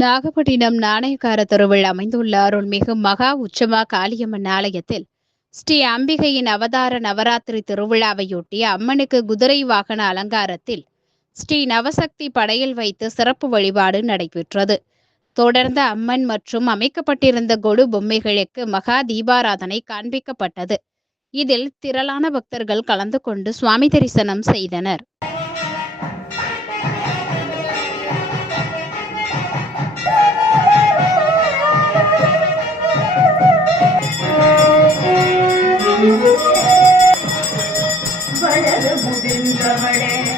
நாகப்பட்டினம் நாணயக்கார தெருவில் அமைந்துள்ள அருள்மிகு மகா உச்சமா காளியம்மன் ஆலயத்தில். ஸ்ரீ அம்பிகையின் அவதார நவராத்திரி திருவிழாவையொட்டி அம்மனுக்கு குதிரை வாகன அலங்காரத்தில் ஸ்ரீ நவசக்தி படையில் வைத்து சிறப்பு வழிபாடு நடைபெற்றது. தொடர்ந்து அம்மன் மற்றும் அமைக்கப்பட்டிருந்த கொடு பொம்மைகளுக்கு மகா தீபாராதனை காண்பிக்கப்பட்டது. இதில் திரளான பக்தர்கள் கலந்து கொண்டு சுவாமி தரிசனம் செய்தனர். வளர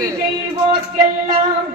முதிர்ந்தவளே செய்வோர்க்கெல்லாம்